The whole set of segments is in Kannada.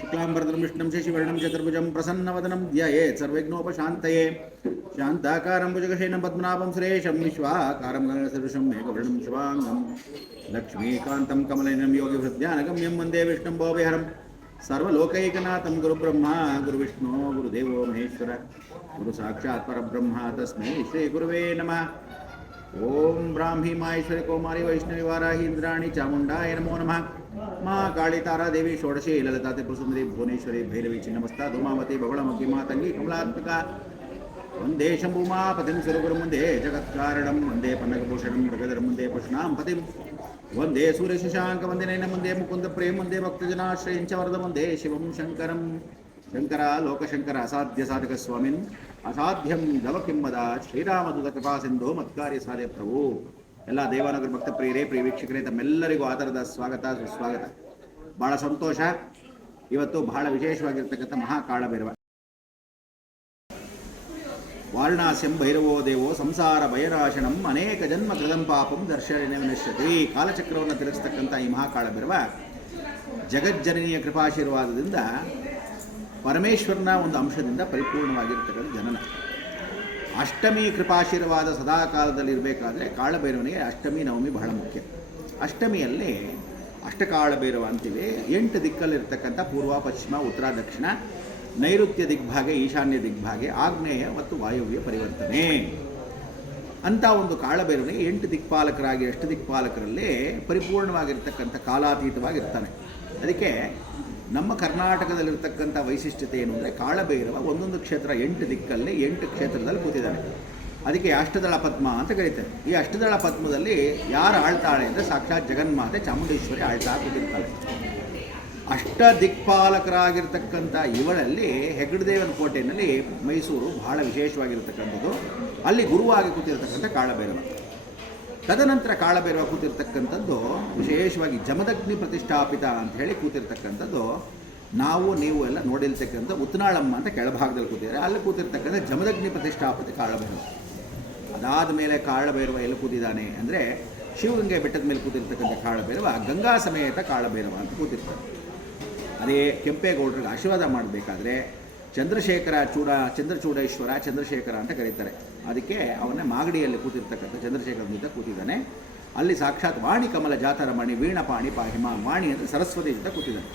शुक्लाम्बरधरं विष्णुं चतुर्भुजं प्रसन्नवदनं ध्यायेत् सर्वविघ्नोपशान्तये शान्ताकारं भुजगशेनं पद्मनाभं सुरेशं विश्वाकारं गगनसदृशं मेघवर्णं शिवाङ्गं लक्ष्मीकान्तं कमलयनं योगिभृद्यानगम्यं वंदे विष्णुं भोविहरं सर्वलोकैकनाथं गुरुब्रह्मा, गुरुविष्णु, गुरुदेवो महेश्वर। गुरुसाक्षात् परब्रह्म, तस्मै श्रीगुरुवे नमः। ఓం బ్రాహ్మీ మాహేశ్వరి కుమారి వైష్ణవి వారాహి ఇంద్రాణి చాముండాయ నమో నమ. మా కాళీ తారాదేవి షోడశి లలితాతి త్రిపుసుందరి భువనేశ్వరి భైరవి చిన్నమస్త ధూమావతి బహుళ మగ్గి మా తంగి కమలాత్మిక. వందే శంభుమాపతిం సురగురు ముందే జగత్కారణం. వందే పన్నకభూషణం మృగధర ముందే పుష్ణాం పతిం. వందే సూర్య శశాంక వందేనైన ముందే ముకుంద ప్రేమ ముందే భక్తజనాశ్రయించ వరద ముందే శివం శంకరం. శంకర లోకశంకర అసాధ్య సాధక స్వామిన్. ಅಸಾಧ್ಯ ದವಕಿಂಬದ ಶ್ರೀರಾಮದುತ ಕೃಪಾ ಮತ್ಕಾರ್ಯ ಸಾಧ್ಯ ಪ್ರಭು. ಎಲ್ಲ ದೇವಾನಗರ ಭಕ್ತ ಪ್ರಿಯರೇ ಪ್ರಿಯ ವೀಕ್ಷಕರೇ, ತಮ್ಮೆಲ್ಲರಿಗೂ ಆತರದ ಸ್ವಾಗತ, ಸುಸ್ವಾಗತ. ಬಹಳ ಸಂತೋಷ. ಇವತ್ತು ಬಹಳ ವಿಶೇಷವಾಗಿರ್ತಕ್ಕಂಥ ಮಹಾಕಾಳ ಭೈರವ ವಾರಣಾಸ್ಯಂ ಭೈರವೋ ದೇವೋ ಸಂಸಾರ ಭಯನಾಶನಂ ಅನೇಕ ಜನ್ಮ ಕೃತಂ ಪಾಪಂ ದರ್ಶನ ವಿನಶ್ಯತಿ. ಕಾಲಚಕ್ರವನ್ನು ತಿರುಗಿಸ್ತಕ್ಕಂಥ ಈ ಮಹಾಕಾಳ ಭೈರವ ಜಗಜ್ಜನನಿಯ ಕೃಪಾಶೀರ್ವಾದದಿಂದ ಪರಮೇಶ್ವರನ ಒಂದು ಅಂಶದಿಂದ ಪರಿಪೂರ್ಣವಾಗಿರ್ತಕ್ಕಂಥ ಜನನ. ಅಷ್ಟಮಿ ಕೃಪಾಶೀರ್ವಾದ ಸದಾ ಕಾಲದಲ್ಲಿ ಇರಬೇಕಾದ್ರೆ ಕಾಳಭೈರವನಿಗೆ ಅಷ್ಟಮಿ, ನವಮಿ ಬಹಳ ಮುಖ್ಯ. ಅಷ್ಟಮಿಯಲ್ಲಿ ಅಷ್ಟಕಾಳಭೈರವ ಅಂತೀವಿ. ಎಂಟು ದಿಕ್ಕಲ್ಲಿರ್ತಕ್ಕಂಥ ಪೂರ್ವ, ಪಶ್ಚಿಮ, ಉತ್ತರ, ದಕ್ಷಿಣ, ನೈಋತ್ಯ ದಿಗ್ಭಾಗೆ, ಈಶಾನ್ಯ ದಿಗ್ಭಾಗೆ, ಆಗ್ನೇಯ ಮತ್ತು ವಾಯುವ್ಯ ಪರಿವರ್ತನೆ. ಅಂತ ಒಂದು ಕಾಳಭೈರವನಿಗೆ ಎಂಟು ದಿಕ್ಪಾಲಕರಾಗಿ, ಅಷ್ಟು ದಿಕ್ಪಾಲಕರಲ್ಲಿ ಪರಿಪೂರ್ಣವಾಗಿರ್ತಕ್ಕಂಥ ಕಾಲಾತೀತವಾಗಿರ್ತಾನೆ. ಅದಕ್ಕೆ ನಮ್ಮ ಕರ್ನಾಟಕದಲ್ಲಿರ್ತಕ್ಕಂಥ ವೈಶಿಷ್ಟ್ಯತೆ ಏನು ಅಂದರೆ ಕಾಳಭೈರವ ಒಂದೊಂದು ಕ್ಷೇತ್ರ ಎಂಟು ದಿಕ್ಕಲ್ಲಿ ಎಂಟು ಕ್ಷೇತ್ರದಲ್ಲಿ ಕೂತಿದ್ದಾನೆ. ಅದಕ್ಕೆ ಅಷ್ಟದಳ ಪದ್ಮ ಅಂತ ಕರೀತಾರೆ. ಈ ಅಷ್ಟದಳ ಪದ್ಮದಲ್ಲಿ ಯಾರು ಆಳ್ತಾಳೆ ಅಂದರೆ ಸಾಕ್ಷಾತ್ ಜಗನ್ಮಾತೆ ಚಾಮುಂಡೇಶ್ವರಿ ಆಳ್ತಾ ಕೂತಿರ್ತಾಳೆ. ಅಷ್ಟ ದಿಕ್ಪಾಲಕರಾಗಿರ್ತಕ್ಕಂಥ ಇವಳಲ್ಲಿ ಹೆಗ್ಗಡದೇವನ ಕೋಟೆಯಲ್ಲಿ ಮೈಸೂರು ಬಹಳ ವಿಶೇಷವಾಗಿರ್ತಕ್ಕಂಥದ್ದು. ಅಲ್ಲಿ ಗುರುವಾಗಿ ಕೂತಿರ್ತಕ್ಕಂಥ ಕಾಳಭೈರವ. ತದನಂತರ ಕಾಳಬೇರುವ ಕೂತಿರ್ತಕ್ಕಂಥದ್ದು ವಿಶೇಷವಾಗಿ ಜಮದಗ್ನಿ ಪ್ರತಿಷ್ಠಾಪಿತ ಅಂತ ಹೇಳಿ ಕೂತಿರ್ತಕ್ಕಂಥದ್ದು, ನಾವು, ನೀವು ಎಲ್ಲ ನೋಡಿರ್ತಕ್ಕಂಥ ಉತ್ನಾಳಮ್ಮ ಅಂತ ಕೆಳಭಾಗದಲ್ಲಿ ಕೂತಿದ್ದಾರೆ. ಅಲ್ಲಿ ಕೂತಿರ್ತಕ್ಕಂಥ ಜಮದಗ್ನಿ ಪ್ರತಿಷ್ಠಾಪಿತ ಕಾಳಬೇರು ಅದಾದ ಮೇಲೆ ಕಾಳಬೇರುವ ಎಲ್ಲಿ ಕೂತಿದ್ದಾನೆ ಅಂದರೆ ಶಿವಗಂಗೆ ಬೆಟ್ಟದ ಮೇಲೆ ಕೂತಿರ್ತಕ್ಕಂಥ ಕಾಳಭೈರವ ಗಂಗಾ ಸಮೇತ ಕಾಳಭೈರವ ಅಂತ ಕೂತಿರ್ತಾರೆ. ಅದೇ ಕೆಂಪೇಗೌಡರಿಗೆ ಆಶೀರ್ವಾದ ಮಾಡಬೇಕಾದ್ರೆ ಚಂದ್ರಶೇಖರ ಚೂಡ, ಚಂದ್ರಚೂಡೇಶ್ವರ ಚಂದ್ರಶೇಖರ ಅಂತ ಕರೀತಾರೆ. ಅದಕ್ಕೆ ಅವನ ಮಾಗಡಿಯಲ್ಲಿ ಕೂತಿರ್ತಕ್ಕಂಥ ಚಂದ್ರಶೇಖರ ಜೊತೆ ಕೂತಿದ್ದಾನೆ. ಅಲ್ಲಿ ಸಾಕ್ಷಾತ್ ವಾಣಿ ಕಮಲ ಜಾತರ ಮಣಿ ವೀಣಪಾಣಿ ಪಾಹಿಮ ವಾಣಿ ಅಂದರೆ ಸರಸ್ವತಿ ಜೊತೆ ಕೂತಿದ್ದಾನೆ.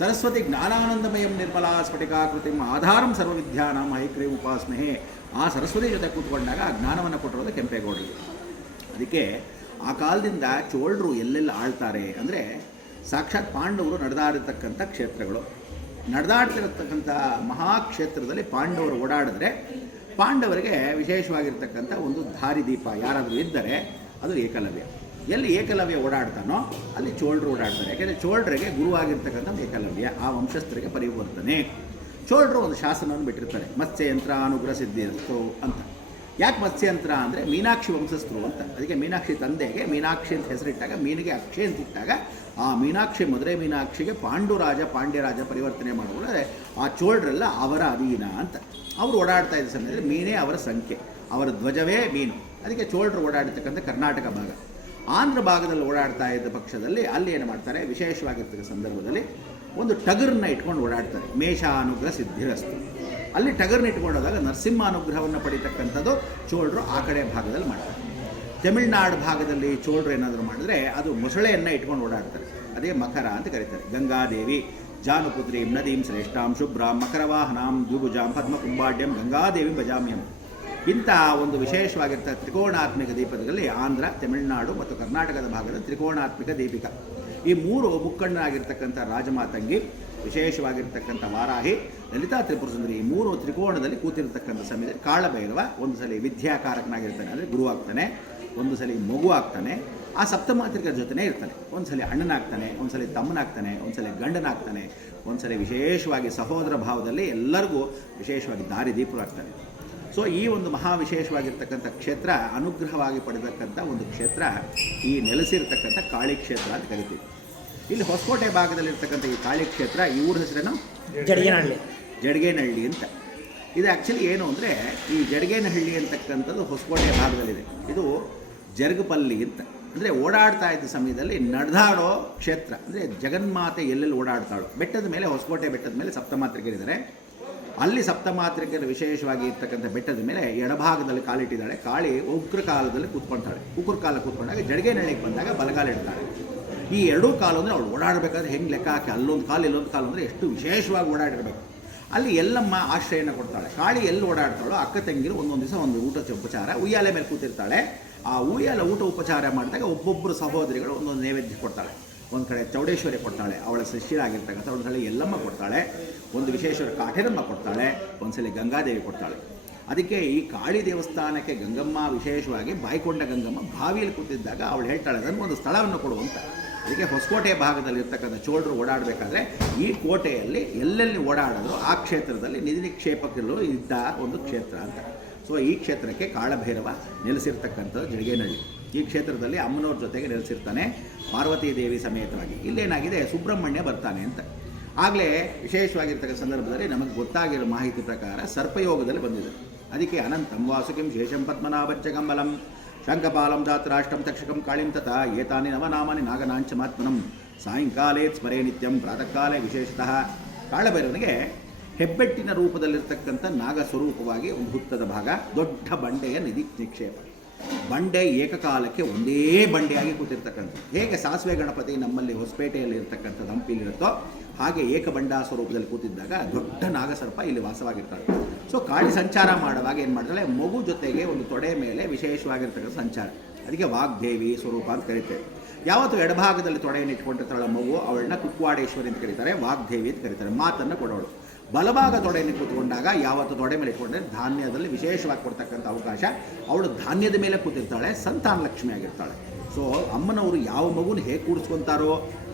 ಸರಸ್ವತಿ ಜ್ಞಾನಾನಂದಮಯಂ ನಿರ್ಮಲಾ ಸ್ಫಟಿಕಾಕೃತಿ ಆಧಾರಂ ಸರ್ವವಿದ್ಯಾನಾಂ ಹೈಕ್ರೀಂ ಉಪಾಸ್ಮಹೆ. ಆ ಸರಸ್ವತಿ ಜೊತೆ ಕೂತ್ಕೊಂಡಾಗ ಆ ಜ್ಞಾನವನ್ನು ಕೊಟ್ಟಿರೋದು ಕೆಂಪೇಗೌಡರು. ಅದಕ್ಕೆ ಆ ಕಾಲದಿಂದ ಚೋಳರು ಎಲ್ಲೆಲ್ಲ ಆಳ್ತಾರೆ ಅಂದರೆ ಸಾಕ್ಷಾತ್ ಪಾಂಡವರು ನಡೆದಾಡಿರ್ತಕ್ಕಂಥ ಕ್ಷೇತ್ರಗಳು. ನಡೆದಾಡ್ತಿರತಕ್ಕಂಥ ಮಹಾಕ್ಷೇತ್ರದಲ್ಲಿ ಪಾಂಡವರು ಓಡಾಡಿದ್ರೆ ಪಾಂಡವರಿಗೆ ವಿಶೇಷವಾಗಿರ್ತಕ್ಕಂಥ ಒಂದು ದಾರಿದೀಪ ಯಾರಾದರೂ ಇದ್ದರೆ ಅದು ಏಕಲವ್ಯ. ಎಲ್ಲಿ ಏಕಲವ್ಯ ಓಡಾಡ್ತಾನೋ ಅಲ್ಲಿ ಚೋಳರು ಓಡಾಡ್ತಾರೆ. ಯಾಕೆಂದರೆ ಚೋಳರಿಗೆ ಗುರುವಾಗಿರ್ತಕ್ಕಂಥ ಏಕಲವ್ಯ, ಆ ವಂಶಸ್ಥರಿಗೆ ಪರಿವರ್ತನೆ. ಚೋಳರು ಒಂದು ಶಾಸನವನ್ನು ಬಿಟ್ಟಿರ್ತಾರೆ. ಮತ್ಸ್ಯಯಂತ್ರ, ಅನುಗ್ರಹ ಸಿದ್ಧಿ ಅಂತ. ಯಾಕೆ ಮತ್ಸ್ಯಂತ್ರ ಅಂದರೆ ಮೀನಾಕ್ಷಿ ವಂಶಸ್ಥರು ಅಂತ. ಅದಕ್ಕೆ ಮೀನಾಕ್ಷಿ ತಂದೆಗೆ, ಮೀನಾಕ್ಷಿ ಅಂತ ಹೆಸರಿಟ್ಟಾಗ, ಮೀನಿಗೆ ಅಕ್ಷಯ ಅಂತ ಇಟ್ಟಾಗ, ಆ ಮೀನಾಕ್ಷಿ ಮದುರೆ ಮೀನಾಕ್ಷಿಗೆ ಪಾಂಡುರಾಜ, ಪಾಂಡ್ಯರಾಜ ಪರಿವರ್ತನೆ ಮಾಡಿಕೊಂಡ್ರೆ ಆ ಚೋಳರೆಲ್ಲ ಅವರ ಅಧೀನ ಅಂತ. ಅವರು ಓಡಾಡ್ತಾ ಇದ್ದ ಸಮಯದಲ್ಲಿ ಮೀನೇ ಅವರ ಸಂಖ್ಯೆ. ಅವರ ಧ್ವಜವೇ ಮೀನು. ಅದಕ್ಕೆ ಚೋಳರು ಓಡಾಡ್ತಕ್ಕಂಥ ಕರ್ನಾಟಕ ಭಾಗ. ಆಂಧ್ರ ಭಾಗದಲ್ಲಿ ಓಡಾಡ್ತಾ ಇದ್ದ ಪಕ್ಷದಲ್ಲಿ ಅಲ್ಲಿ ಏನು ಮಾಡ್ತಾರೆ? ವಿಶೇಷವಾಗಿರ್ತಕ್ಕ ಸಂದರ್ಭದಲ್ಲಿ ಒಂದು ಟಗರನ್ನ ಇಟ್ಕೊಂಡು ಓಡಾಡ್ತಾರೆ. ಮೇಷಾನುಗ್ರಹ ಸಿದ್ಧಿರಸ್ತು. ಅಲ್ಲಿ ಟಗರ್ನ ಇಟ್ಕೊಂಡೋದಾಗ ನರಸಿಂಹ ಅನುಗ್ರಹವನ್ನು ಪಡಿತಕ್ಕಂಥದ್ದು ಚೋಳರು ಆ ಕಡೆ ಭಾಗದಲ್ಲಿ ಮಾಡ್ತಾರೆ. ತಮಿಳ್ನಾಡು ಭಾಗದಲ್ಲಿ ಚೋಳರು ಏನಾದರೂ ಮಾಡಿದ್ರೆ ಅದು ಮೊಸಳೆಯನ್ನು ಇಟ್ಕೊಂಡು ಓಡಾಡ್ತಾರೆ. ಅದೇ ಮಕರ ಅಂತ ಕರೀತಾರೆ. ಗಂಗಾದೇವಿ ಜಾನುಪುತ್ರೀಂ ನದೀಂ, ಶ್ರೇಷ್ಠಾಂ, ಶುಭ್ರಾಂ, ಮಕರವಾಹನಾಂ, ದ್ವಿಭುಜಾಂ ಪದ್ಮಕುಂಬಾಡ್ಯಂ ಗಂಗಾದೇವಿ, ಭಜಾಮ್ಯಂ. ಇಂತಹ ಒಂದು ವಿಶೇಷವಾಗಿರ್ತ ತ್ರಿಕೋಣಾತ್ಮಿಕ ದೀಪದಲ್ಲಿ ಆಂಧ್ರ, ತಮಿಳುನಾಡು ಮತ್ತು ಕರ್ನಾಟಕದ ಭಾಗದ ತ್ರಿಕೋಣಾತ್ಮಿಕ ದೀಪಿಕ. ಈ ಮೂರು ಮುಕ್ಕಣ್ಣಾಗಿರ್ತಕ್ಕಂಥ ರಾಜಮಾತಂಗಿ ವಿಶೇಷವಾಗಿರ್ತಕ್ಕಂಥ ವಾರಾಹಿ, ಲಲಿತಾ ತ್ರಿಪುರ ಸುಂದರಿ ಈ ಮೂರು ತ್ರಿಕೋಣದಲ್ಲಿ ಕೂತಿರ್ತಕ್ಕಂಥ ಸಮಯದಲ್ಲಿ ಕಾಳಭೈರವ ಒಂದು ಸಲ ವಿದ್ಯಾಕಾರಕನಾಗಿರ್ತಾನೆ, ಅಂದರೆ ಗುರು ಆಗ್ತಾನೆ, ಒಂದು ಸಲ ಮಗು ಆಗ್ತಾನೆ, ಆ ಸಪ್ತಮಾತ್ರಿಕರ ಜೊತೆನೇ ಇರ್ತಾನೆ. ಒಂದು ಸಲ ಅಣ್ಣನಾಗ್ತಾನೆ, ಒಂದು ಸಲ ತಮ್ಮನಾಗ್ತಾನೆ, ಒಂದು ಸಲ ಗಂಡನಾಗ್ತಾನೆ, ಒಂದು ಸಲ ವಿಶೇಷವಾಗಿ ಸಹೋದರ ಭಾವದಲ್ಲಿ ಎಲ್ಲರಿಗೂ ವಿಶೇಷವಾಗಿ ದಾರಿದೀಪರಾಗ್ತಾನೆ ಸೊ ಈ ಒಂದು ಮಹಾ ವಿಶೇಷವಾಗಿರ್ತಕ್ಕಂಥ ಕ್ಷೇತ್ರ, ಅನುಗ್ರಹವಾಗಿ ಪಡೆದಕ್ಕಂಥ ಒಂದು ಕ್ಷೇತ್ರ ಈ ನೆಲೆಸಿರ್ತಕ್ಕಂಥ ಕಾಳಿ ಕ್ಷೇತ್ರ ಅಂತ ಕರಿತೀವಿ. ಇಲ್ಲಿ ಹೊಸಕೋಟೆ ಭಾಗದಲ್ಲಿರ್ತಕ್ಕಂಥ ಈ ಕಾಳಿ ಕ್ಷೇತ್ರ ಈ ಊರ ಹೆಸರೇನು? ಜಡಗೇನಹಳ್ಳಿ. ಜಡಗೇನಹಳ್ಳಿ ಅಂತ. ಇದು ಆ್ಯಕ್ಚುಲಿ ಏನು ಅಂದರೆ ಈ ಜಡಗೇನಹಳ್ಳಿ ಅಂತಕ್ಕಂಥದ್ದು ಹೊಸಕೋಟೆ ಭಾಗದಲ್ಲಿದೆ. ಇದು ಜರಗಪಲ್ಲಿ ಅಂತ. ಅಂದರೆ ಓಡಾಡ್ತಾ ಇದ್ದ ಸಮಯದಲ್ಲಿ ನಡೆದಾಡೋ ಕ್ಷೇತ್ರ. ಅಂದರೆ ಜಗನ್ಮಾತೆ ಎಲ್ಲೆಲ್ಲಿ ಓಡಾಡ್ತಾಳು. ಬೆಟ್ಟದ ಮೇಲೆ ಹೊಸಕೋಟೆ ಬೆಟ್ಟದ ಮೇಲೆ ಸಪ್ತಮಾತ್ರಿಕರಿದ್ದಾರೆ. ಅಲ್ಲಿ ಸಪ್ತಮಾತ್ರಿಕರು ವಿಶೇಷವಾಗಿ ಇರ್ತಕ್ಕಂಥ ಬೆಟ್ಟದ ಮೇಲೆ ಎಡಭಾಗದಲ್ಲಿ ಕಾಲಿಟ್ಟಿದ್ದಾಳೆ. ಕಾಳಿ ಉಗ್ರ ಕಾಲದಲ್ಲಿ ಕೂತ್ಕೊಳ್ತಾಳೆ ಉಗ್ರ ಕಾಲ ಕೂತ್ಕೊಂಡಾಗ ಜಡಗೇನಹಳ್ಳಿಗೆ ಬಂದಾಗ ಬಲಗಾಲ ಇಡ್ತಾಳೆ ಈ ಎರಡೂ ಕಾಲು ಅಂದರೆ ಅವಳು ಓಡಾಡಬೇಕಾದ್ರೆ ಹೆಂಗೆ ಲೆಕ್ಕ ಹಾಕಿ, ಅಲ್ಲೊಂದು ಕಾಲು, ಇಲ್ಲೊಂದು ಕಾಲು ಅಂದರೆ ಎಷ್ಟು ವಿಶೇಷವಾಗಿ ಓಡಾಡಿರಬೇಕು. ಅಲ್ಲಿ ಎಲ್ಲಮ್ಮ ಆಶ್ರಯನ ಕೊಡ್ತಾಳೆ. ಕಾಳಿ ಎಲ್ಲಿ ಓಡಾಡ್ತಾಳೋ ಅಕ್ಕ ತಂಗಿರು ಒಂದೊಂದು ದಿವಸ ಒಂದು ಊಟ ಉಪಚಾರ. ಉಯ್ಯಾಲೆ ಮೇಲೆ ಕೂತಿರ್ತಾಳೆ. ಆ ಉಯ್ಯಾಲೆ ಊಟ ಉಪಚಾರ ಮಾಡಿದಾಗ ಒಬ್ಬೊಬ್ಬರು ಸಹೋದರಿಗಳು ಒಂದೊಂದು ನೈವೇದ್ಯ ಕೊಡ್ತಾಳೆ. ಒಂದು ಕಡೆ ಚೌಡೇಶ್ವರಿ ಕೊಡ್ತಾಳೆ. ಅವಳ ಸೃಷ್ಟಿಯಾಗಿರ್ತಕ್ಕಂಥ ಒಂದು ಸಲ ಎಲ್ಲಮ್ಮ ಕೊಡ್ತಾಳೆ. ಒಂದು ವಿಶೇಷವಾದ ಕಾಟೇರಮ್ಮ ಕೊಡ್ತಾಳೆ. ಒಂದು ಸಲ ಗಂಗಾದೇವಿ ಕೊಡ್ತಾಳೆ. ಅದಕ್ಕೆ ಈ ಕಾಳಿ ದೇವಸ್ಥಾನಕ್ಕೆ ಗಂಗಮ್ಮ ವಿಶೇಷವಾಗಿ ಬಾಯ್ಕೊಂಡ ಗಂಗಮ್ಮ ಬಾವಿಯಲ್ಲಿ ಕೂತಿದ್ದಾಗ ಅವಳು ಹೇಳ್ತಾಳೆ ಅದನ್ನು ಒಂದು ಸ್ಥಳವನ್ನು ಕೊಡುವಂತ ಅದಕ್ಕೆ ಹೊಸಕೋಟೆ ಭಾಗದಲ್ಲಿ ಇರ್ತಕ್ಕಂಥ ಚೋಳರು ಓಡಾಡಬೇಕಾದ್ರೆ ಈ ಕೋಟೆಯಲ್ಲಿ ಎಲ್ಲೆಲ್ಲಿ ಓಡಾಡಿದ್ರು ಆ ಕ್ಷೇತ್ರದಲ್ಲಿ ನಿಧಿ ನಿಕ್ಷೇಪಗಳು ಇದ್ದ ಒಂದು ಕ್ಷೇತ್ರ ಅಂತ. ಸೊ ಈ ಕ್ಷೇತ್ರಕ್ಕೆ ಕಾಳಭೈರವ ನೆಲೆಸಿರ್ತಕ್ಕಂಥದ್ದು ಜಡಿಗೇನಹಳ್ಳಿ. ಈ ಕ್ಷೇತ್ರದಲ್ಲಿ ಅಮ್ಮನವ್ರ ಜೊತೆಗೆ ನೆಲೆಸಿರ್ತಾನೆ ಪಾರ್ವತೀ ದೇವಿ ಸಮೇತವಾಗಿ. ಇಲ್ಲೇನಾಗಿದೆ? ಸುಬ್ರಹ್ಮಣ್ಯ ಬರ್ತಾನೆ ಅಂತ. ಆಗಲೇ ವಿಶೇಷವಾಗಿರ್ತಕ್ಕಂಥ ಸಂದರ್ಭದಲ್ಲಿ ನಮಗೆ ಗೊತ್ತಾಗಿರೋ ಮಾಹಿತಿ ಪ್ರಕಾರ ಸರ್ಪಯೋಗದಲ್ಲಿ ಬಂದಿದೆ. ಅದಕ್ಕೆ ಅನಂತಂ ವಾಸುಕಿಂ ಶೇಷಂ ಪದ್ಮನಾಭಚ್ಚ ಶಂಖಪಾಲಂ ದಾತ್ರಾಷ್ಟಂ ತಕ್ಷಕಂ ಕಾಳಿಂ ತಥಾ ಏತಾನಿ ನವನಾಮಾನಿ ನಾಗನಾಂಚಮಾತ್ಮನಂ ಸಾಯಂಕಾಲೇ ಸ್ಮರೇ ನಿತ್ಯಂ ಪ್ರಾತಃ ಕಾಲೇ ವಿಶೇಷತಃ. ಕಾಳಭೈರವನಿಗೆ ಹೆಬ್ಬೆಟ್ಟಿನ ರೂಪದಲ್ಲಿರ್ತಕ್ಕಂಥ ನಾಗ ಸ್ವರೂಪವಾಗಿ ಒಂದು ಹುತ್ತದ ಭಾಗ, ದೊಡ್ಡ ಬಂಡೆಯ ನಿಧಿ ನಿಕ್ಷೇಪ. ಬಂಡೆ ಏಕಕಾಲಕ್ಕೆ ಒಂದೇ ಬಂಡೆಯಾಗಿ ಕೂತಿರ್ತಕ್ಕಂಥ ಹೇಗೆ ಸಾಸಿವೆ ಗಣಪತಿ ನಮ್ಮಲ್ಲಿ ಹೊಸಪೇಟೆಯಲ್ಲಿ ಇರ್ತಕ್ಕಂಥದ್ದು ಹಂಪಿಲಿರುತ್ತೋ ಹಾಗೆ ಏಕಬಂಡ ಸ್ವರೂಪದಲ್ಲಿ ಕೂತಿದ್ದಾಗ ದೊಡ್ಡ ನಾಗಸರ್ಪ ಇಲ್ಲಿ ವಾಸವಾಗಿರ್ತಾಳೆ. ಸೊ ಕಾಳಿ ಸಂಚಾರ ಮಾಡುವಾಗ ಏನು ಮಾಡ್ತಾಳೆ? ಮಗು ಜೊತೆಗೆ ಒಂದು ತೊಡೆ ಮೇಲೆ ವಿಶೇಷವಾಗಿರ್ತಕ್ಕಂಥ ಸಂಚಾರ. ಅದಕ್ಕೆ ವಾಗ್ದೇವಿ ಸ್ವರೂಪ ಅಂತ ಕರಿತೇವೆ. ಯಾವತ್ತು ಎಡಭಾಗದಲ್ಲಿ ತೊಡೆಯನ್ನು ಇಟ್ಕೊಂಡಿರ್ತಾಳೆ ಮಗು, ಅವಳನ್ನ ಕುಕ್ವಾಡೇಶ್ವರಿ ಅಂತ ಕರೀತಾರೆ, ವಾಗ್ದೇವಿ ಅಂತ ಕರೀತಾರೆ. ಮಾತನ್ನು ಕೊಡೋಳು. ಬಲಭಾಗ ತೊಡೆಯಲ್ಲಿ ಕೂತ್ಕೊಂಡಾಗ ಯಾವತ್ತು ತೊಡೆ ಮೇಲೆ ಇಟ್ಕೊಂಡ್ರೆ ಧಾನ್ಯದಲ್ಲಿ ವಿಶೇಷವಾಗಿ ಕೊಡ್ತಕ್ಕಂಥ ಅವಕಾಶ. ಅವಳು ಧಾನ್ಯದ ಮೇಲೆ ಕೂತಿರ್ತಾಳೆ, ಸಂತಾನ ಲಕ್ಷ್ಮಿ ಆಗಿರ್ತಾಳೆ. ಸೊ ಅಮ್ಮನವರು ಯಾವ ಮಗುನ ಹೇಗೆ ಕೂಡಿಸ್ಕೊಂತಾರೋ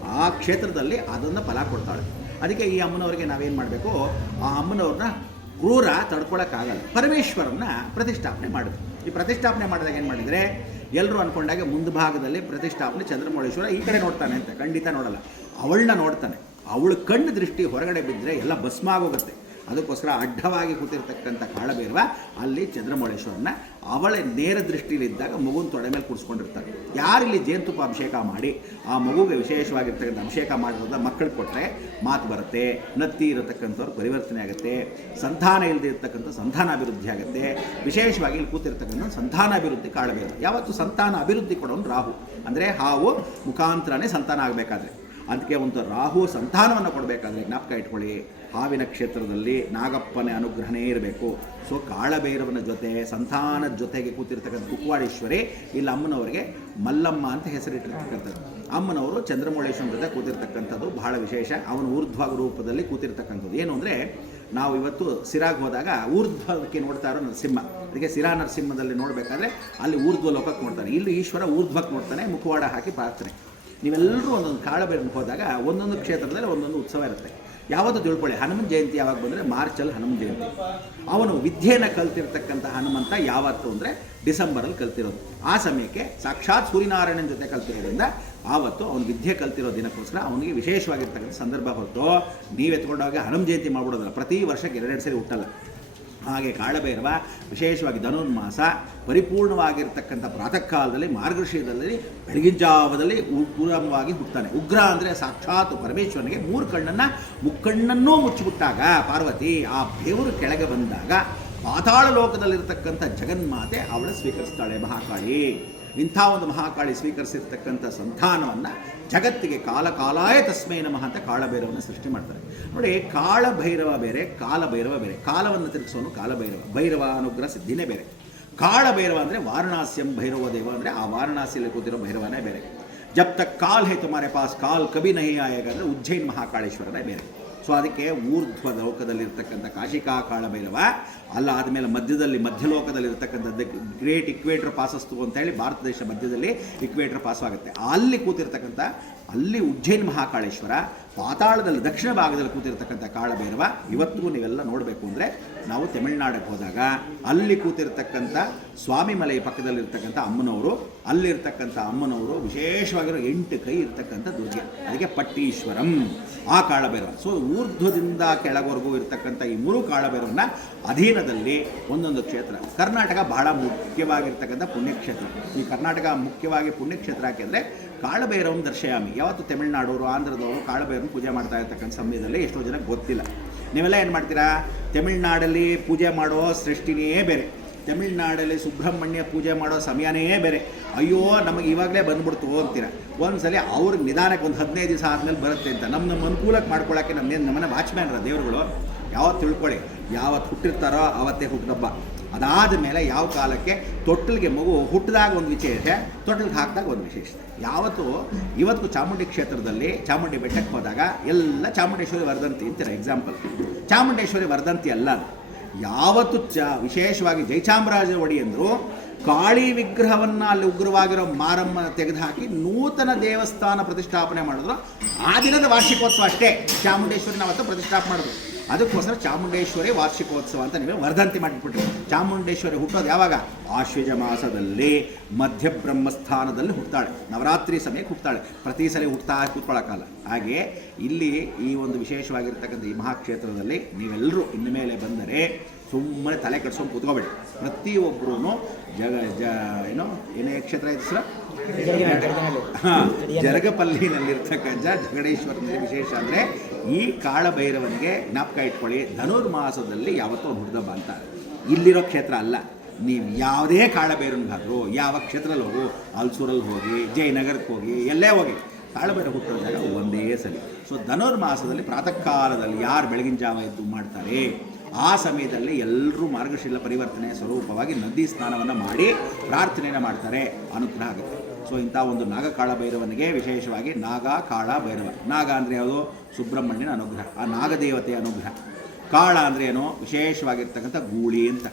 ಆ ಕ್ಷೇತ್ರದಲ್ಲಿ ಅದನ್ನು ಫಲ ಕೊಡ್ತಾಳೆ. ಅದಕ್ಕೆ ಈ ಅಮ್ಮನವರಿಗೆ ನಾವೇನು ಮಾಡಬೇಕು? ಆ ಅಮ್ಮನವ್ರನ್ನ ಕ್ರೂರ ತಡ್ಕೊಳಕ್ಕಾಗಲ್ಲ. ಪರಮೇಶ್ವರನ್ನ ಪ್ರತಿಷ್ಠಾಪನೆ ಮಾಡಿದ್ರು ಈ ಪ್ರತಿಷ್ಠಾಪನೆ ಮಾಡಿದಾಗ ಏನು ಮಾಡಿದರೆ ಎಲ್ಲರೂ ಅಂದ್ಕೊಂಡಾಗ ಮುಂಭಾಗದಲ್ಲಿ ಪ್ರತಿಷ್ಠಾಪನೆ ಚಂದ್ರಮೌಳೇಶ್ವರ ಈ ಕಡೆ ನೋಡ್ತಾನೆ ಅಂತ. ಖಂಡಿತ ನೋಡಲ್ಲ. ಅವಳನ್ನ ನೋಡ್ತಾನೆ. ಅವಳ ಕಣ್ಣು ದೃಷ್ಟಿ ಹೊರಗಡೆ ಬಿದ್ದರೆ ಎಲ್ಲ ಭಸ್ಮ ಆಗೋಗುತ್ತೆ. ಅದಕ್ಕೋಸ್ಕರ ಅಡ್ಡವಾಗಿ ಕೂತಿರ್ತಕ್ಕಂಥ ಕಾಳಬೇರ್ವ ಅಲ್ಲಿ ಚಂದ್ರಮೌಳೇಶ್ವರನ ಅವಳೆ ನೇರ ದೃಷ್ಟಿಯಲ್ಲಿದ್ದಾಗ ಮಗುನ ತೊಡೆ ಮೇಲೆ ಕೂರಿಸ್ಕೊಂಡಿರ್ತಾರೆ ಯಾರಿಲ್ಲಿ ಜೇನುತುಪ್ಪ ಅಭಿಷೇಕ ಮಾಡಿ, ಆ ಮಗುಗೆ ವಿಶೇಷವಾಗಿರ್ತಕ್ಕಂಥ ಅಭಿಷೇಕ ಮಾಡಿರೋದ ಮಕ್ಕಳು ಕೊಟ್ಟರೆ ಮಾತು ಬರುತ್ತೆ, ನತ್ತಿ ಇರತಕ್ಕಂಥವ್ರು ಪರಿವರ್ತನೆ ಆಗುತ್ತೆ ಸಂತಾನ ಇಲ್ಲದೆ ಇರತಕ್ಕಂಥ ಸಂತಾನ ಅಭಿವೃದ್ಧಿ ಆಗುತ್ತೆ, ವಿಶೇಷವಾಗಿ ಇಲ್ಲಿ ಕೂತಿರ್ತಕ್ಕಂಥ ಸಂತಾನ ಅಭಿವೃದ್ಧಿ ಕಾಳಬೇರು ಯಾವತ್ತು ಸಂತಾನ ಅಭಿವೃದ್ಧಿ ಕೊಡೋನು ರಾಹು. ಅಂದರೆ ಹಾವು ಮುಖಾಂತರನೇ ಸಂತಾನ ಆಗಬೇಕಾದ್ರೆ. ಅದಕ್ಕೆ ಒಂದು ರಾಹು ಸಂತಾನವನ್ನು ಕೊಡಬೇಕಾದ್ರೆ ಜ್ಞಾಪಕ ಇಟ್ಕೊಳ್ಳಿ. ಹಾವಿನ ಕ್ಷೇತ್ರದಲ್ಲಿ ನಾಗಪ್ಪನ ಅನುಗ್ರಹನೇ ಇರಬೇಕು. ಸೊ ಕಾಳಭೈರವನ ಜೊತೆ ಸಂತಾನದ ಜೊತೆಗೆ ಕೂತಿರ್ತಕ್ಕಂಥ ಕುಕ್ವಾಡೇಶ್ವರಿ ಇಲ್ಲಿ ಅಮ್ಮನವರಿಗೆ ಮಲ್ಲಮ್ಮ ಅಂತ ಹೆಸರಿಟ್ಟಿರ್ತಕ್ಕಂಥದ್ದು. ಅಮ್ಮನವರು ಚಂದ್ರಮೌಳೇಶ್ವರನ ಜೊತೆ ಕೂತಿರ್ತಕ್ಕಂಥದ್ದು ಬಹಳ ವಿಶೇಷ. ಅವನು ಊರ್ಧ್ವ ರೂಪದಲ್ಲಿ ಕೂತಿರ್ತಕ್ಕಂಥದ್ದು. ಏನು ಅಂದರೆ, ನಾವು ಇವತ್ತು ಸಿರಾಗ್ ಹೋದಾಗ ಊರ್ಧ್ವಕ್ಕೆ ನೋಡ್ತಾ ಇರೋ ನರಸಿಂಹ ಅದಕ್ಕೆ ಸಿರಾ ನರಸಿಂಹದಲ್ಲಿ ನೋಡಬೇಕಾದ್ರೆ ಅಲ್ಲಿ ಊರ್ಧ್ವ ಲೋಕಕ್ಕೆ ನೋಡ್ತಾನೆ. ಇಲ್ಲಿ ಈಶ್ವರ ಊರ್ಧ್ವಕ್ಕೆ ನೋಡ್ತಾನೆ, ಮುಖವಾಡ ಹಾಕಿ ಪ್ರಾರ್ಥನೆ ನೀವೆಲ್ಲರೂ ಒಂದೊಂದು ಕಾಳಬೇರನ್ನು ಹೋದಾಗ ಒಂದೊಂದು ಕ್ಷೇತ್ರದಲ್ಲಿ ಒಂದೊಂದು ಉತ್ಸವ ಇರುತ್ತೆ. ಯಾವತ್ತೂ ತಿಳ್ಕೊಳ್ಳಿ, ಹನುಮನ್ ಜಯಂತಿ ಯಾವಾಗ ಬಂದರೆ ಮಾರ್ಚಲ್ಲಿ ಹನುಮನ್ ಜಯಂತಿ. ಅವನು ವಿದ್ಯೆಯನ್ನು ಕಲ್ತಿರ್ತಕ್ಕಂಥ ಹನುಮಂತ ಯಾವತ್ತು ಅಂದರೆ ಡಿಸೆಂಬರಲ್ಲಿ ಕಲ್ತಿರೋದು. ಆ ಸಮಯಕ್ಕೆ ಸಾಕ್ಷಾತ್ ಸೂರ್ಯನಾರಾಯಣನ ಜೊತೆ ಕಲ್ತಿರೋದ್ರಿಂದ ಆವತ್ತು ಅವನು ವಿದ್ಯೆ ಕಲ್ತಿರೋ ದಿನಕ್ಕೋಸ್ಕರ ಅವನಿಗೆ ವಿಶೇಷವಾಗಿರ್ತಕ್ಕಂಥ ಸಂದರ್ಭ ಹೊರತು ನೀವು ಎತ್ಕೊಂಡೋಗಿ ಹನುಮ ಜಯಂತಿ ಮಾಡ್ಬಿಡೋದಿಲ್ಲ, ಪ್ರತಿ ವರ್ಷಕ್ಕೆ ಎರಡೆರಡು ಸರಿ ಹುಟ್ಟಲ್ಲ. ಹಾಗೆ ಕಾಳಭೈರವ ವಿಶೇಷವಾಗಿ ಧನುರ್ಮಾಸ ಪರಿಪೂರ್ಣವಾಗಿರ್ತಕ್ಕಂಥ ಪ್ರಾತಃ ಕಾಲದಲ್ಲಿ ಮಾರ್ಗಶೀರದಲ್ಲಿ ಬೆಳಗಿನ ಜಾವದಲ್ಲಿ ಉಗ್ರವಾಗಿ ಹುಟ್ಟುತ್ತಾನೆ. ಉಗ್ರ ಅಂದರೆ ಸಾಕ್ಷಾತ್ ಪರಮೇಶ್ವರನಿಗೆ ಮೂರು ಕಣ್ಣನ್ನು, ಮುಕ್ಕಣ್ಣನ್ನೂ ಮುಚ್ಚಿಬಿಟ್ಟಾಗ ಪಾರ್ವತಿ, ಆ ದೇವರು ಕೆಳಗೆ ಬಂದಾಗ ಪಾತಾಳ ಲೋಕದಲ್ಲಿರ್ತಕ್ಕಂಥ ಜಗನ್ಮಾತೆ ಅವಳು ಸ್ವೀಕರಿಸ್ತಾಳೆ. ಮಹಾಕಾಳಿ. ಇಂಥ ಒಂದು ಮಹಾಕಾಳಿ ಸ್ವೀಕರಿಸಿರ್ತಕ್ಕಂಥ ಸಂತಾನವನ್ನು ಜಗತ್ತಿಗೆ ಕಾಲ ಕಾಲಾಯ ತಸ್ಮೈ ನಮಃ ಅಂತ ಕಾಳಭೈರವನ ಸೃಷ್ಟಿ ಮಾಡ್ತಾರೆ. ನೋಡಿ, ಕಾಳಭೈರವ ಬೇರೆ, ಕಾಲಭೈರವ ಬೇರೆ. ಕಾಲವನ್ನು ತಿರುಗಿಸೋನು ಕಾಲಭೈರವ. ಭೈರವ ಅನುಗ್ರಹ ಸಿದ್ಧಿನೇ ಬೇರೆ. ಕಾಳಭೈರವ ಅಂದರೆ ವಾರಣಾಸ್ಯಂ ಭೈರವ ದೇವ ಅಂದರೆ ಆ ವಾರಣಾಸಿಯಲ್ಲಿ ಕೂತಿರೋ ಭೈರವನೇ ಬೇರೆ. ಜಬ್ ತಕ್ ಕಾಲ್ ಹೇ ತುಮಾರೆ ಪಾಸ್, ಕಾಲ್ ಕಬಿ ನಹಿ ಆಯೇಗ ಅಂದರೆ ಉಜ್ಜೈನ್ ಮಹಾಕಾಳೇಶ್ವರನೇ ಬೇರೆ. ಸೊ ಅದಕ್ಕೆ ಊರ್ಧ್ವ ಲೋಕದಲ್ಲಿರ್ತಕ್ಕಂಥ ಕಾಶಿಕಾ, ಕಾಳಭೈರವ, ಅಲ್ಲ ಆದಮೇಲೆ ಮಧ್ಯದಲ್ಲಿ ಮಧ್ಯಲೋಕದಲ್ಲಿರ್ತಕ್ಕಂಥದ್ದು ಗ್ರೇಟ್ ಇಕ್ವೇಟರ್ ಪಾಸಸ್ತು ಅಂತ ಹೇಳಿ ಭಾರತ ದೇಶ ಮಧ್ಯದಲ್ಲಿ ಇಕ್ವೇಟರ್ ಪಾಸ್ ಆಗುತ್ತೆ. ಅಲ್ಲಿ ಕೂತಿರ್ತಕ್ಕಂಥ, ಅಲ್ಲಿ ಉಜ್ಜೈನ್ ಮಹಾಕಾಳೇಶ್ವರ ಪಾತಾಳದಲ್ಲಿ, ದಕ್ಷಿಣ ಭಾಗದಲ್ಲಿ ಕೂತಿರ್ತಕ್ಕಂಥ ಕಾಳಭೈರವ, ಇವತ್ತಿಗೂ ನೀವೆಲ್ಲ ನೋಡಬೇಕು ಅಂದರೆ ನಾವು ತಮಿಳುನಾಡಿಗೆ ಹೋದಾಗ ಅಲ್ಲಿ ಕೂತಿರ್ತಕ್ಕಂಥ ಪಕ್ಕದಲ್ಲಿ ಪಕ್ಕದಲ್ಲಿರ್ತಕ್ಕಂಥ ಅಮ್ಮನವರು, ಅಲ್ಲಿರ್ತಕ್ಕಂಥ ಅಮ್ಮನವರು ವಿಶೇಷವಾಗಿರೋ ಎಂಟು ಕೈ ಇರ್ತಕ್ಕಂಥ ದುರ್ಗೆ. ಅದಕ್ಕೆ ಪಟ್ಟೀಶ್ವರಂ, ಆ ಕಾಳಭೈರವ. ಸೊ ಊರ್ಧ್ವದಿಂದ ಕೆಳವರೆಗೂ ಇರ್ತಕ್ಕಂಥ ಈ ಮೂರು ಕಾಳಭೈರವನ ಅಧೀನದಲ್ಲಿ ಒಂದೊಂದು ಕ್ಷೇತ್ರ. ಕರ್ನಾಟಕ ಬಹಳ ಮುಖ್ಯವಾಗಿರ್ತಕ್ಕಂಥ ಪುಣ್ಯಕ್ಷೇತ್ರ. ಈ ಕರ್ನಾಟಕ ಮುಖ್ಯವಾಗಿ ಪುಣ್ಯಕ್ಷೇತ್ರ ಯಾಕೆಂದರೆ ಕಾಳಭೈರವನ ದರ್ಶಯಾಮಿ. ಯಾವತ್ತು ತಮಿಳ್ನಾಡವರು, ಆಂಧ್ರದವರು ಕಾಳಭೈರವನ ಪೂಜೆ ಮಾಡ್ತಾ ಇರ್ತಕ್ಕಂಥ ಸಮಯದಲ್ಲಿ ಎಷ್ಟೋ ಜನಕ್ಕೆ ಗೊತ್ತಿಲ್ಲ. ನೀವೆಲ್ಲ ಏನು ಮಾಡ್ತೀರಾ? ತಮಿಳ್ನಾಡಲ್ಲಿ ಪೂಜೆ ಮಾಡೋ ಸೃಷ್ಟಿನೇ ಬೇರೆ. ತಮಿಳ್ನಾಡಲ್ಲಿ ಸುಬ್ರಹ್ಮಣ್ಯ ಪೂಜೆ ಮಾಡೋ ಸಮಯನೇ ಬೇರೆ. ಅಯ್ಯೋ, ನಮಗೆ ಇವಾಗಲೇ ಬಂದ್ಬಿಡ್ತು ಅಂತೀರ? ಒಂದ್ಸಲಿ ಅವ್ರಿಗೆ ನಿಧಾನಕ್ಕೆ ಒಂದು ಹದಿನೈದು ದಿವಸ ಆದಮೇಲೆ ಬರುತ್ತೆ ಅಂತ. ನಮ್ಮ ನಮ್ಮ ಅನುಕೂಲಕ್ಕೆ ಮಾಡ್ಕೊಳ್ಳೋಕ್ಕೆ ನಮ್ಮನ ನಮ್ಮನೆ ವಾಚ್ಮ್ಯಾನ್ರ ದೇವರುಗಳು ಯಾವತ್ತು ತಿಳ್ಕೊಳ್ಳಿ. ಯಾವತ್ತು ಹುಟ್ಟಿರ್ತಾರೋ ಆವತ್ತೇ ಹುಟ್ಟುಹಬ್ಬ ಅದಾದ ಮೇಲೆ ಯಾವ ಕಾಲಕ್ಕೆ ತೊಟ್ಟಲಿಗೆ ಮಗು ಹುಟ್ಟಿದಾಗ ಒಂದು ವಿಶೇಷ ತೊಟ್ಟಲಿಗೆ ಹಾಕಿದಾಗ ಒಂದು ವಿಶೇಷ ಯಾವತ್ತು? ಇವತ್ತು ಚಾಮುಂಡಿ ಕ್ಷೇತ್ರದಲ್ಲಿ ಚಾಮುಂಡಿ ಬೆಟ್ಟಕ್ಕೆ ಹೋದಾಗ ಎಲ್ಲ ಚಾಮುಂಡೇಶ್ವರಿ ವರ್ಧಂತಿ ಅಂತೀರ ಎಕ್ಸಾಂಪಲ್ ಚಾಮುಂಡೇಶ್ವರಿ ವರ್ಧಂತಿ ಅಲ್ಲ ಯಾವತ್ತು ಚ, ವಿಶೇಷವಾಗಿ ಜಯಚಾಮರಾಜ ಒಡೆಯಂದರು ಕಾಳಿ ವಿಗ್ರಹವನ್ನು ಅಲ್ಲಿ ಉಗ್ರವಾಗಿರೋ ಮಾರಮ್ಮ ತೆಗೆದುಹಾಕಿ ನೂತನ ದೇವಸ್ಥಾನ ಪ್ರತಿಷ್ಠಾಪನೆ ಮಾಡಿದ್ರು. ಆ ದಿನದ ವಾರ್ಷಿಕೋತ್ಸವ ಅಷ್ಟೇ. ಚಾಮುಂಡೇಶ್ವರಿನ ಅವತ್ತು ಪ್ರತಿಷ್ಠಾಪನೆ ಮಾಡಿದ್ರು. ಅದಕ್ಕೋಸ್ಕರ ಚಾಮುಂಡೇಶ್ವರಿ ವಾರ್ಷಿಕೋತ್ಸವ ಅಂತ ನಿಮಗೆ ವರ್ಧಂತಿ ಮಾಡಿಬಿಟ್ರು ಚಾಮುಂಡೇಶ್ವರಿ ಹುಟ್ಟೋದು ಯಾವಾಗ? ಆಶ್ವಜ ಮಾಸದಲ್ಲಿ ಮಧ್ಯ ಬ್ರಹ್ಮಸ್ಥಾನದಲ್ಲಿ ಹುಟ್ತಾಳೆ. ನವರಾತ್ರಿ ಸಮಯಕ್ಕೆ ಹುಟ್ತಾಳೆ. ಪ್ರತಿ ಸಲ ಹುಟ್ಟುತ್ತಾ ಕೂತ್ಕೊಳ್ಳೋಕ್ಕಲ್ಲ ಹಾಗೆ ಇಲ್ಲಿ ಈ ಒಂದು ವಿಶೇಷವಾಗಿರ್ತಕ್ಕಂಥ ಈ ಮಹಾಕ್ಷೇತ್ರದಲ್ಲಿ ನೀವೆಲ್ಲರೂ ಇನ್ನು ಮೇಲೆ ಬಂದರೆ ಸುಮ್ಮನೆ ತಲೆ ಕೆಡ್ಸ್ಕೊಂಡು ಕೂತ್ಕೋಬೇಡಿ. ಪ್ರತಿಯೊಬ್ಬರೂ ಜಗ ಜ, ಏನೋ, ಏನೇ ಕ್ಷೇತ್ರ ಇದೆ ಸರ್ ಹಾಂ ಜರಗಪಲ್ಲಿನಲ್ಲಿರ್ತಕ್ಕಂಥ ವಿಶೇಷ ಅಂದ್ರೆ ಈ ಕಾಳಭೈರವನಿಗೆ ಜ್ಞಾಪಕ ಇಟ್ಕೊಳ್ಳಿ, ಧನುರ್ಮಾಸದಲ್ಲಿ ಯಾವತ್ತೋ ಹುಡ್ದಬ್ಬ ಅಂತ ಇಲ್ಲಿರೋ ಕ್ಷೇತ್ರ ಅಲ್ಲ. ನೀವು ಯಾವುದೇ ಕಾಳಭೈರವನಿಗಾದರೂ, ಯಾವ ಕ್ಷೇತ್ರದಲ್ಲಿ ಹೋಗು, ಅಲ್ಸೂರಲ್ಲಿ ಹೋಗಿ, ಜಯನಗರಕ್ಕೆ ಹೋಗಿ, ಎಲ್ಲೇ ಹೋಗಿ ಕಾಳಭೈರ ಹುಟ್ಟೋ ಒಂದೇ ಸಲಿ. ಸೊ ಧನುರ್ಮಾಸದಲ್ಲಿ ಪ್ರಾತಃ ಕಾಲದಲ್ಲಿ ಯಾರು ಬೆಳಗಿನ ಜಾವ ಎದ್ದು ಮಾಡ್ತಾರೆ, ಆ ಸಮಯದಲ್ಲಿ ಎಲ್ಲರೂ ಮಾರ್ಗಶೀಲ ಪರಿವರ್ತನೆ ಸ್ವರೂಪವಾಗಿ ನದಿ ಸ್ನಾನವನ್ನು ಮಾಡಿ ಪ್ರಾರ್ಥನೆಯನ್ನು ಮಾಡ್ತಾರೆ. ಅನುಗ್ರಹ ಆಗುತ್ತೆ. ಸೊ ಇಂಥ ಒಂದು ನಾಗಕಾಳ ಭೈರವನಿಗೆ ವಿಶೇಷವಾಗಿ ನಾಗ ಕಾಳ ಭೈರವ ನಾಗ ಅಂದರೆ ಯಾವುದು? ಸುಬ್ರಹ್ಮಣ್ಯನ ಅನುಗ್ರಹ. ಆ ನಾಗದೇವತೆಯ ಅನುಗ್ರಹ. ಕಾಳ ಅಂದರೆ ಏನು? ವಿಶೇಷವಾಗಿರ್ತಕ್ಕಂಥ ಗೂಳಿ ಅಂತ.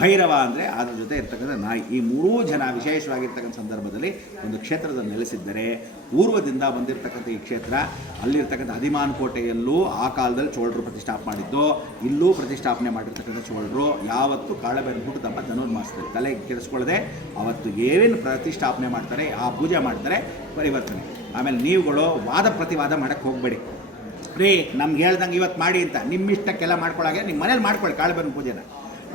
ಭೈರವ ಅಂದರೆ ಅದ್ರ ಜೊತೆ ಇರ್ತಕ್ಕಂಥ ನಾಯಿ. ಈ ಮೂರೂ ಜನ ವಿಶೇಷವಾಗಿರ್ತಕ್ಕಂಥ ಸಂದರ್ಭದಲ್ಲಿ ಒಂದು ಕ್ಷೇತ್ರದ ನೆಲೆಸಿದ್ದರೆ, ಪೂರ್ವದಿಂದ ಬಂದಿರತಕ್ಕಂಥ ಈ ಕ್ಷೇತ್ರ, ಅಲ್ಲಿರ್ತಕ್ಕಂಥ ಹದಿಮಾನ್ ಕೋಟೆಯಲ್ಲೂ ಆ ಕಾಲದಲ್ಲಿ ಚೋಳರು ಪ್ರತಿಷ್ಠಾಪನೆ ಮಾಡಿದ್ದು, ಇಲ್ಲೂ ಪ್ರತಿಷ್ಠಾಪನೆ ಮಾಡಿರ್ತಕ್ಕಂಥ ಚೋಳರು, ಯಾವತ್ತು ಕಾಳಬೇರೆ ತಮ್ಮ ಧನುರ್ಮಾಸದಲ್ಲಿ ತಲೆ ಕೆಡಿಸ್ಕೊಳ್ಳದೆ ಅವತ್ತು ಏನೇನು ಪ್ರತಿಷ್ಠಾಪನೆ ಮಾಡ್ತಾರೆ, ಆ ಪೂಜೆ ಮಾಡ್ತಾರೆ, ಪರಿವರ್ತನೆ. ಆಮೇಲೆ ನೀವುಗಳು ವಾದ ಪ್ರತಿವಾದ ಮಾಡೋಕ್ಕೆ ಹೋಗಬೇಡಿ. ರೀ, ನಮ್ಗೆ ಹೇಳ್ದಂಗೆ ಇವತ್ತು ಮಾಡಿ ಅಂತ ನಿಮ್ಮ ಇಷ್ಟಕ್ಕೆಲ್ಲ ಮಾಡ್ಕೊಳ್ಳಾಗೆ ನಿಮ್ಮ ಮನೇಲಿ ಮಾಡ್ಕೊಳ್ಳಿ ಕಾಳಬೇರಿನ ಪೂಜೆನ.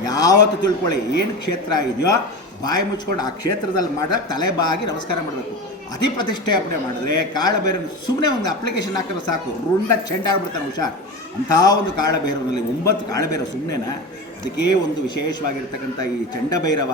ಯಾವತ್ತು ತಿಳ್ಕೊಳ್ಳಿ, ಏನು ಕ್ಷೇತ್ರ ಇದೆಯೋ ಬಾಯಿ ಮುಚ್ಕೊಂಡು ಆ ಕ್ಷೇತ್ರದಲ್ಲಿ ಮಾಡಿದಾಗ ತಲೆ ಬಾಗಿ ನಮಸ್ಕಾರ ಮಾಡಬೇಕು. ಅತಿ ಪ್ರತಿಷ್ಠಾಪನೆ ಮಾಡಿದ್ರೆ ಕಾಳಭೈರವನ ಸುಮ್ಮನೆ ಒಂದು ಅಪ್ಲಿಕೇಶನ್ ಹಾಕಿದ್ರೆ ಸಾಕು. ರುಂಡ ಚೆಂಡ ಆಗ್ಬಿಡ್ತಾನೆ ಹುಷಾರ್. ಅಂಥ ಒಂದು ಕಾಳಭೈರವನಲ್ಲಿ ಒಂಬತ್ತು ಕಾಳಬೇರ ಸುಮ್ಮನೆನ ಅದಕ್ಕೆ ಒಂದು ವಿಶೇಷವಾಗಿರ್ತಕ್ಕಂಥ ಈ ಚಂಡಭೈರವ,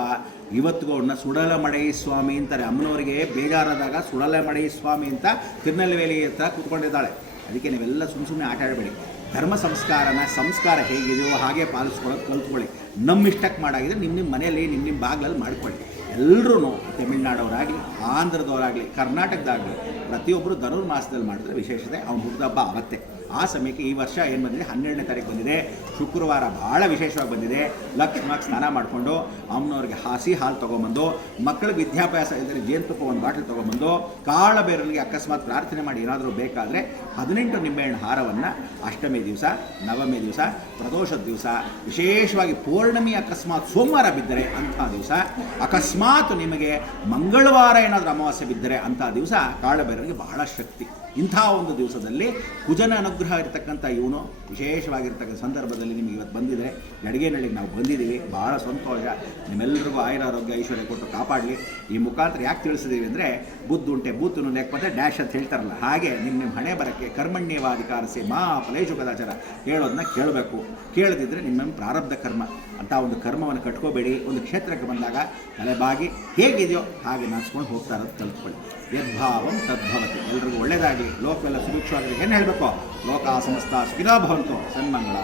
ಇವತ್ತಿಗೂ ಅವನ್ನ ಸುಡಲ ಮಡೈ ಸ್ವಾಮಿ ಅಂತಾರೆ. ಅಮ್ಮನವರಿಗೆ ಬೇಜಾರಾದಾಗ ಸುಡಲ ಮಡೈ ಸ್ವಾಮಿ ಅಂತ ತಿರ್ನಲ್ವೇಲಿ ಅಂತ ಕೂತ್ಕೊಂಡಿದ್ದಾಳೆ. ಅದಕ್ಕೆ ನೀವೆಲ್ಲ ಸುಮ್ಮ ಸುಮ್ಮನೆ ಆಟ ಆಡಬೇಡಿ. ಧರ್ಮ ಸಂಸ್ಕಾರನ ಸಂಸ್ಕಾರ ಹೇಗಿದೆಯೋ ಹಾಗೆ ಪಾಲಿಸ್ಕೊಳ್ಳೋದು ಕಲ್ತ್ಕೊಳ್ಳಿ. ನಮ್ಮ ಇಷ್ಟಕ್ಕೆ ಮಾಡಾಗಿದ್ರೆ ನಿಮ್ಮ ನಿಮ್ಮ ಮನೆಯಲ್ಲಿ, ನಿಮ್ಮ ನಿಮ್ಮ ಬಾಗಿಲಲ್ಲಿ ಮಾಡ್ಕೊಳ್ಳಿ. ಎಲ್ಲರೂ ತಮಿಳ್ನಾಡವರಾಗಲಿ, ಆಂಧ್ರದವರಾಗಲಿ, ಕರ್ನಾಟಕದಾಗಲಿ ಪ್ರತಿಯೊಬ್ಬರು ಧನುರ್ಮಾಸದಲ್ಲಿ ಮಾಡಿದ್ರೆ ವಿಶೇಷತೆ, ಅವ್ನು ಹುಟ್ಟಿದಬ್ಬ ಅವತ್ತೇ. ಆ ಸಮಯಕ್ಕೆ ಈ ವರ್ಷ ಏನು ಬಂದಿದೆ? ಹನ್ನೆರಡನೇ ತಾರೀಕು ಬಂದಿದೆ. ಶುಕ್ರವಾರ ಭಾಳ ವಿಶೇಷವಾಗಿ ಬಂದಿದೆ. ಲಕ್ಷ್ಮಕ್ಕೆ ಸ್ನಾನ ಮಾಡಿಕೊಂಡು ಅಮ್ಮನವ್ರಿಗೆ ಹಾಸಿ ಹಾಲು ತೊಗೊಂಬಂದು, ಮಕ್ಕಳಿಗೆ ವಿದ್ಯಾಭ್ಯಾಸ ಇದ್ದರೆ ಜೇನುತುಪ್ಪ ಒಂದು ಬಾಟಲ್ ತೊಗೊಂಬಂದು ಕಾಳಬೇರನಿಗೆ ಅಕಸ್ಮಾತ್ ಪ್ರಾರ್ಥನೆ ಮಾಡಿ ಏನಾದರೂ ಬೇಕಾದರೆ ಹದಿನೆಂಟು ನಿಂಬೆಹಣ್ಣು ಹಾರವನ್ನು ಅಷ್ಟಮಿ ದಿವಸ, ನವಮಿ ದಿವಸ ಪ್ರದೋಷದ ದಿವಸ, ವಿಶೇಷವಾಗಿ ಪೌರ್ಣಮಿ ಅಕಸ್ಮಾತ್ ಸೋಮವಾರ ಬಿದ್ದರೆ ಅಂಥ ದಿವಸ, ಅಕಸ್ಮಾತ್ ನಿಮಗೆ ಮಂಗಳವಾರ ಏನಾದರೂ ಅಮಾವಾಸ್ಯೆ ಬಿದ್ದರೆ ಅಂಥ ದಿವಸ ಕಾಳಬೇರನಿಗೆ ಬಹಳ ಶಕ್ತಿ. ಇಂಥ ಒಂದು ದಿವಸದಲ್ಲಿ ಕುಜನ ಅನುಗ್ರಹ ಇರತಕ್ಕಂಥ ಇವನು ವಿಶೇಷವಾಗಿರ್ತಕ್ಕಂಥ ಸಂದರ್ಭದಲ್ಲಿ ನಿಮಗೆ ಇವತ್ತು ಬಂದಿದೆ ನಡಿಗೆನಳ್ಳಿಗೆ ನಾವು ಬಂದಿದ್ದೀವಿ ಭಾಳ ಸಂತೋಷ. ನಿಮ್ಮೆಲ್ಲರಿಗೂ ಆಯುರ ಆರೋಗ್ಯ, ಐಶ್ವರ್ಯ ಕೊಟ್ಟು ಕಾಪಾಡಲಿ. ಈ ಮುಖಾಂತರ ಯಾಕೆ ತಿಳಿಸಿದ್ದೀವಿ ಅಂದರೆ ಬುದ್ಧುಂಟೆ ಬೂತನು ಲೆಕ್ಕಪತ್ತೆ ಡ್ಯಾಶ್ ಅಂತ ಹೇಳ್ತಾರಲ್ಲ, ಹಾಗೆ ನಿಮ್ಮ ನಿಮ್ಮ ಹಣೆ ಬರಕ್ಕೆ ಕರ್ಮಣ್ಯವಾಧಿಕಾರಸಿ ಮಾ ಫಲೇಶು ಕದಾಚಾರ ಹೇಳೋದನ್ನ ಕೇಳಬೇಕು. ಕೇಳದಿದ್ದರೆ ನಿಮ್ಮ ನಿಮ್ಮ ಪ್ರಾರಬ್ಧ ಕರ್ಮ. ಅಂತ ಒಂದು ಕರ್ಮವನ್ನು ಕಟ್ಕೋಬೇಡಿ. ಒಂದು ಕ್ಷೇತ್ರಕ್ಕೆ ಬಂದಾಗ ತಲೆಬಾಗಿ ಹೇಗಿದೆಯೋ ಹಾಗೆ ನಡೆಸ್ಕೊಂಡು ಹೋಗ್ತಾ ಇರೋದು ಕಲ್ತ್ಕೊಳ್ಳಿ. ಯದ್ಭಾವಂ ತದ್ಭವತಿ. ಎಲ್ರಿಗೂ ಒಳ್ಳೆಯದಾಗಲಿ ಲೋಕವೆಲ್ಲ ಸುಭಿಕ್ಷವಾಗಿ ಏನು ಹೇಳಬೇಕು? ಲೋಕ ಸಮಸ್ತ ಸುಖಿನೋ ಭವಂತು ಸನ್ಮಂಗಳ